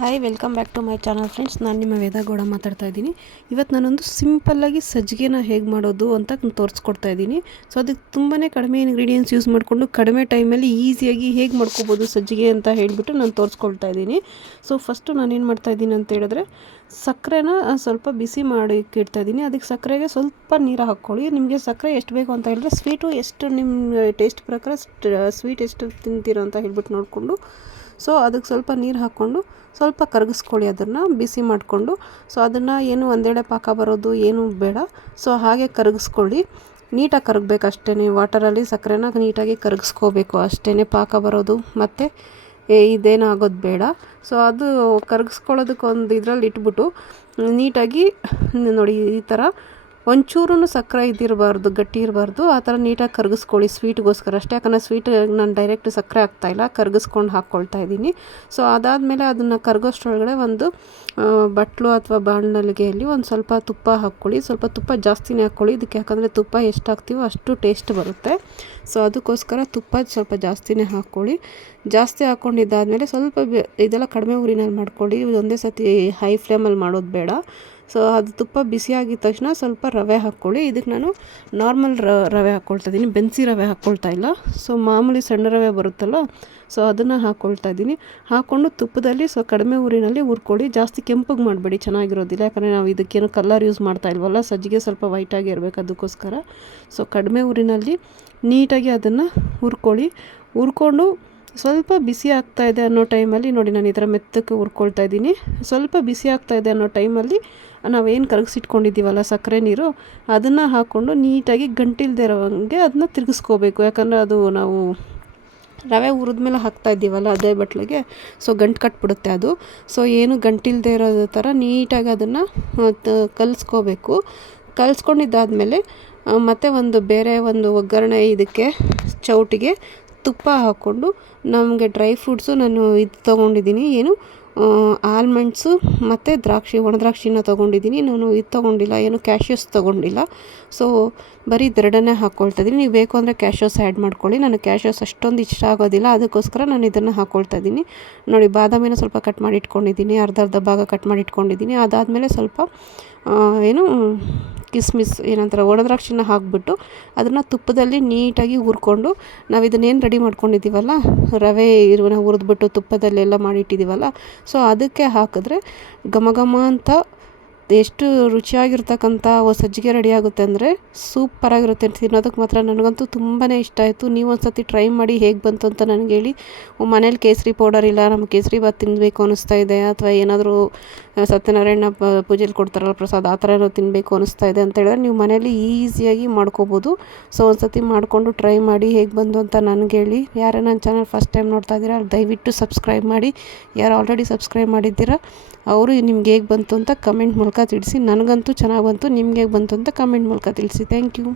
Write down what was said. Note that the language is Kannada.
Hi welcome back to my channel friends. ನಾನು ನಿಮ್ಮ ವೇದಾಗೌಡ ಮಾತಾಡ್ತಾ ಇದ್ದೀನಿ. ಇವತ್ತು ನಾನೊಂದು ಸಿಂಪಲ್ಲಾಗಿ ಸಜ್ಜಿಗೆನ ಹೇಗೆ ಮಾಡೋದು ಅಂತ ತೋರಿಸ್ಕೊಡ್ತಾ ಇದ್ದೀನಿ. ಸೊ ಅದಕ್ಕೆ ತುಂಬಾ ಕಡಿಮೆ ಇಂಗ್ರೀಡಿಯೆಂಟ್ಸ್ ಯೂಸ್ ಮಾಡಿಕೊಂಡು ಕಡಿಮೆ ಟೈಮಲ್ಲಿ ಈಸಿಯಾಗಿ ಹೇಗೆ ಮಾಡ್ಕೋಬೋದು ಸಜ್ಜಿಗೆ ಅಂತ ಹೇಳಿಬಿಟ್ಟು ನಾನು ತೋರಿಸ್ಕೊಳ್ತಾ ಇದ್ದೀನಿ. ಸೊ ಫಸ್ಟು ನಾನೇನು ಮಾಡ್ತಾಯಿದ್ದೀನಿ ಅಂತ ಹೇಳಿದ್ರೆ ಸಕ್ಕರೆನ ಸ್ವಲ್ಪ ಬಿಸಿ ಮಾಡಿ ಇಡ್ತಾಯಿದ್ದೀನಿ. ಅದಕ್ಕೆ ಸಕ್ಕರೆಗೆ ಸ್ವಲ್ಪ ನೀರು ಹಾಕ್ಕೊಳ್ಳಿ. ನಿಮಗೆ ಸಕ್ಕರೆ ಎಷ್ಟು ಬೇಕು ಅಂತ ಹೇಳಿದ್ರೆ ಸ್ವೀಟು ಎಷ್ಟು ನಿಮ್ಮ ಟೇಸ್ಟ್ ಪ್ರಕಾರ ಸ್ವೀಟ್ ಎಷ್ಟು ತಿಂತೀರೋ ಅಂತ ಹೇಳ್ಬಿಟ್ಟು ನೋಡಿಕೊಂಡು ಸೊ ಅದಕ್ಕೆ ಸ್ವಲ್ಪ ನೀರು ಹಾಕ್ಕೊಂಡು ಸ್ವಲ್ಪ ಕರಗಿಸ್ಕೊಳ್ಳಿ, ಅದನ್ನು ಬಿಸಿ ಮಾಡಿಕೊಂಡು. ಸೊ ಅದನ್ನು ಏನು ಒಂದೆಡೆ ಪಾಕ ಬರೋದು ಏನು ಬೇಡ. ಸೊ ಹಾಗೆ ಕರಗಿಸ್ಕೊಳ್ಳಿ, ನೀಟಾಗಿ ಕರಗಬೇಕು ಅಷ್ಟೇ. ವಾಟರಲ್ಲಿ ಸಕ್ಕರೆನ ನೀಟಾಗಿ ಕರಗಿಸ್ಕೋಬೇಕು ಅಷ್ಟೇ, ಪಾಕ ಬರೋದು ಮತ್ತು ಇದೇನು ಆಗೋದು ಬೇಡ. ಸೊ ಅದು ಕರಗಿಸ್ಕೊಳ್ಳೋದಕ್ಕೆ ಒಂದು ಇದರಲ್ಲಿ ಇಟ್ಬಿಟ್ಟು ನೀಟಾಗಿ ನೋಡಿ ಈ ಥರ ಒಂಚೂರು ಸಕ್ಕರೆ ಇದಿರಬಾರ್ದು, ಗಟ್ಟಿ ಇರಬಾರ್ದು, ಆ ಥರ ನೀಟಾಗಿ ಕರಗಿಸ್ಕೊಳ್ಳಿ ಸ್ವೀಟ್ಗೋಸ್ಕರ ಅಷ್ಟೇ. ಯಾಕಂದರೆ ಸ್ವೀಟ್ ನಾನು ಡೈರೆಕ್ಟ್ ಸಕ್ಕರೆ ಹಾಕ್ತಾಯಿಲ್ಲ, ಕರಗಿಸ್ಕೊಂಡು ಹಾಕ್ಕೊಳ್ತಾ ಇದ್ದೀನಿ. ಸೊ ಅದಾದಮೇಲೆ ಅದನ್ನು ಕರಗೋಷ್ಟರೊಳಗಡೆ ಒಂದು ಬಟ್ಲು ಅಥವಾ ಬಾಣಲಿಗೆಯಲ್ಲಿ ಒಂದು ಸ್ವಲ್ಪ ತುಪ್ಪ ಹಾಕ್ಕೊಳ್ಳಿ. ಸ್ವಲ್ಪ ತುಪ್ಪ ಜಾಸ್ತಿನೇ ಹಾಕ್ಕೊಳ್ಳಿ ಇದಕ್ಕೆ, ಯಾಕಂದರೆ ತುಪ್ಪ ಎಷ್ಟು ಹಾಕ್ತೀವೋ ಅಷ್ಟು ಟೇಸ್ಟ್ ಬರುತ್ತೆ. ಸೊ ಅದಕ್ಕೋಸ್ಕರ ತುಪ್ಪ ಸ್ವಲ್ಪ ಜಾಸ್ತಿನೇ ಹಾಕ್ಕೊಳ್ಳಿ. ಜಾಸ್ತಿ ಹಾಕ್ಕೊಂಡಿದ್ದಾದಮೇಲೆ ಸ್ವಲ್ಪ ಇದೆಲ್ಲ ಕಡಿಮೆ ಊರಿನಲ್ಲಿ ಮಾಡ್ಕೊಳ್ಳಿ, ಒಂದೇ ಸತಿ ಹೈ ಫ್ಲೇಮಲ್ಲಿ ಮಾಡೋದು ಬೇಡ. ಸೊ ಅದು ತುಪ್ಪ ಬಿಸಿಯಾಗಿದ್ದ ತಕ್ಷಣ ಸ್ವಲ್ಪ ರವೆ ಹಾಕ್ಕೊಳ್ಳಿ. ಇದಕ್ಕೆ ನಾನು ನಾರ್ಮಲ್ ರವೆ ಹಾಕ್ಕೊಳ್ತಾ ಇದ್ದೀನಿ, ಬೆನ್ಸಿ ರವೆ ಹಾಕ್ಕೊಳ್ತಾ ಇಲ್ಲ. ಸೊ ಮಾಮೂಲಿ ಸಣ್ಣ ರವೆ ಬರುತ್ತಲ್ಲ, ಸೊ ಅದನ್ನು ಹಾಕ್ಕೊಳ್ತಾ ಇದ್ದೀನಿ. ಹಾಕ್ಕೊಂಡು ತುಪ್ಪದಲ್ಲಿ ಕಡಿಮೆ ಊರಿನಲ್ಲಿ ಹುರ್ಕೊಳ್ಳಿ. ಜಾಸ್ತಿ ಕೆಂಪಗೆ ಮಾಡಬೇಡಿ, ಚೆನ್ನಾಗಿರೋದಿಲ್ಲ. ಯಾಕಂದರೆ ನಾವು ಇದಕ್ಕೇನು ಕಲರ್ ಯೂಸ್ ಮಾಡ್ತಾ ಇಲ್ವಲ್ಲ, ಸಜ್ಜಿಗೆ ಸ್ವಲ್ಪ ವೈಟಾಗಿ ಇರಬೇಕು ಅದಕ್ಕೋಸ್ಕರ. ಸೊ ಕಡಿಮೆ ಊರಿನಲ್ಲಿ ನೀಟಾಗಿ ಅದನ್ನು ಹುರ್ಕೊಳ್ಳಿ. ಹುರ್ಕೊಂಡು ಸ್ವಲ್ಪ ಬಿಸಿ ಆಗ್ತಾಯಿದೆ ಅನ್ನೋ ಟೈಮಲ್ಲಿ ನೋಡಿ, ನಾನು ಈ ಥರ ಮೆತ್ತಕ್ಕೆ ಹುರ್ಕೊಳ್ತಾ ಇದ್ದೀನಿ. ಸ್ವಲ್ಪ ಬಿಸಿ ಆಗ್ತಾಯಿದೆ ಅನ್ನೋ ಟೈಮಲ್ಲಿ ನಾವೇನು ಕರಗಿಸಿಟ್ಕೊಂಡಿದ್ದೀವಲ್ಲ ಸಕ್ಕರೆ ನೀರು, ಅದನ್ನು ಹಾಕ್ಕೊಂಡು ನೀಟಾಗಿ ಗಂಟಿಲ್ದೇ ಇರೋವಂಗೆ ಅದನ್ನ ತಿರುಗಿಸ್ಕೋಬೇಕು. ಯಾಕಂದರೆ ಅದು ನಾವು ರವೆ ಹುರಿದ್ಮೇಲೆ ಹಾಕ್ತಾ ಇದ್ದೀವಲ್ಲ ಅದೇ ಬಟ್ಲಿಗೆ, ಸೊ ಗಂಟು ಕಟ್ಬಿಡುತ್ತೆ ಅದು. ಸೊ ಏನು ಗಂಟಿಲ್ದೇ ಇರೋ ಥರ ನೀಟಾಗಿ ಅದನ್ನು ಕಲಿಸ್ಕೋಬೇಕು. ಕಲಿಸ್ಕೊಂಡಿದ್ದಾದಮೇಲೆ ಮತ್ತು ಒಂದು ಬೇರೆ ಒಂದು ಒಗ್ಗರಣೆ ಇದಕ್ಕೆ ಚೌಟಿಗೆ ತುಪ್ಪ ಹಾಕ್ಕೊಂಡು ನಮಗೆ ಡ್ರೈ ಫ್ರೂಟ್ಸು ನಾನು ಇದು ತೊಗೊಂಡಿದ್ದೀನಿ, ಏನು ಆಲ್ಮಂಡ್ಸು ಮತ್ತು ದ್ರಾಕ್ಷಿ, ಒಣ ದ್ರಾಕ್ಷಿನ ತೊಗೊಂಡಿದ್ದೀನಿ. ನಾನು ಇದು ತೊಗೊಂಡಿಲ್ಲ, ಏನು ಕ್ಯಾಶ್ಯೂಸ್ ತೊಗೊಂಡಿಲ್ಲ. ಸೊ ಬರೀ ಇದೆರಡನ್ನೇ ಹಾಕ್ಕೊಳ್ತಾ ಇದ್ದೀನಿ. ನೀವು ಬೇಕು ಅಂದರೆ ಕ್ಯಾಶ್ಯೂಸ್ ಆ್ಯಡ್ ಮಾಡ್ಕೊಳ್ಳಿ. ನನಗೆ ಕ್ಯಾಶ್ಯೂಸ್ ಅಷ್ಟೊಂದು ಇಷ್ಟ ಆಗೋದಿಲ್ಲ, ಅದಕ್ಕೋಸ್ಕರ ನಾನು ಇದನ್ನು ಹಾಕ್ಕೊಳ್ತಾ ಇದ್ದೀನಿ. ನೋಡಿ ಬಾದಾಮಿನ ಸ್ವಲ್ಪ ಕಟ್ ಮಾಡಿ ಇಟ್ಕೊಂಡಿದ್ದೀನಿ, ಅರ್ಧ ಭಾಗ ಕಟ್ ಮಾಡಿ ಇಟ್ಕೊಂಡಿದ್ದೀನಿ. ಅದಾದಮೇಲೆ ಸ್ವಲ್ಪ ಏನು ಕಿಸ್ಮಿಸ್ ಏನಂತಾರೆ ಒಣ ದ್ರಾಕ್ಷಿನ ಹಾಕ್ಬಿಟ್ಟು ಅದನ್ನು ತುಪ್ಪದಲ್ಲಿ ನೀಟಾಗಿ ಹುರ್ಕೊಂಡು ನಾವು ಇದನ್ನೇನು ರೆಡಿ ಮಾಡ್ಕೊಂಡಿದ್ದೀವಲ್ಲ ರವೆ ಇರುವನ್ನ ಹುರಿದ್ಬಿಟ್ಟು ತುಪ್ಪದಲ್ಲೆಲ್ಲ ಮಾಡಿಟ್ಟಿದ್ದೀವಲ್ಲ, ಸೊ ಅದಕ್ಕೆ ಹಾಕಿದ್ರೆ ಘಮ ಘಮ ಅಂತ ಎಷ್ಟು ರುಚಿಯಾಗಿರ್ತಕ್ಕಂಥ ಸಜ್ಜಿಗೆ ರೆಡಿ ಆಗುತ್ತೆ ಅಂದರೆ ಸೂಪರಾಗಿರುತ್ತೆ. ತಿನ್ನೋದಕ್ಕೆ ಮಾತ್ರ ನನಗಂತೂ ತುಂಬಾ ಇಷ್ಟ ಆಯಿತು. ನೀವು ಒಂದು ಸತಿ ಟ್ರೈ ಮಾಡಿ ಹೇಗೆ ಬಂತು ಅಂತ ನನಗೆ ಹೇಳಿ. ಮನೇಲಿ ಕೇಸರಿ ಪೌಡರ್ ಇಲ್ಲ, ನಮಗೆ ಕೇಸರಿ ಬಾತ್ ತಿನ್ನಬೇಕು ಅನ್ನಿಸ್ತಾ ಇದೆ, ಅಥವಾ ಏನಾದರೂ ಸತ್ಯನಾರಾಯಣ ಪೂಜೆಲಿ ಕೊಡ್ತಾರಲ್ಲ ಪ್ರಸಾದ, ಆ ಥರ ಏನೋ ತಿನ್ನಬೇಕು ಅನ್ನಿಸ್ತಾ ಇದೆ ಅಂತ ಹೇಳಿದ್ರೆ ನೀವು ಮನೇಲಿ ಈಸಿಯಾಗಿ ಮಾಡ್ಕೋಬೋದು. ಸೊ ಒಂದು ಸತಿ ಮಾಡಿಕೊಂಡು ಟ್ರೈ ಮಾಡಿ ಹೇಗೆ ಬಂದು ಅಂತ ನನಗೆ ಹೇಳಿ. ಯಾರೇ ನನ್ನ ಚಾನಲ್ ಫಸ್ಟ್ ಟೈಮ್ ನೋಡ್ತಾ ಇದ್ದೀರಾ ದಯವಿಟ್ಟು ಸಬ್ಸ್ಕ್ರೈಬ್ ಮಾಡಿ. ಯಾರು ಆಲ್ರೆಡಿ ಸಬ್ಸ್ಕ್ರೈಬ್ ಮಾಡಿದ್ದೀರಾ ಅವರು ನಿಮ್ಗೆ ಹೇಗೆ ಬಂತು ಅಂತ ಕಮೆಂಟ್ ಮೂಲಕ ತಿಳಿಸಿ. ನನಗಂತೂ ಚೆನ್ನಾಗಿ ಬಂತು, ನಿಮ್ಗೆ ಹೇಗೆ ಬಂತು ಅಂತ ಕಮೆಂಟ್ ಮೂಲಕ ತಿಳಿಸಿ. Thank you.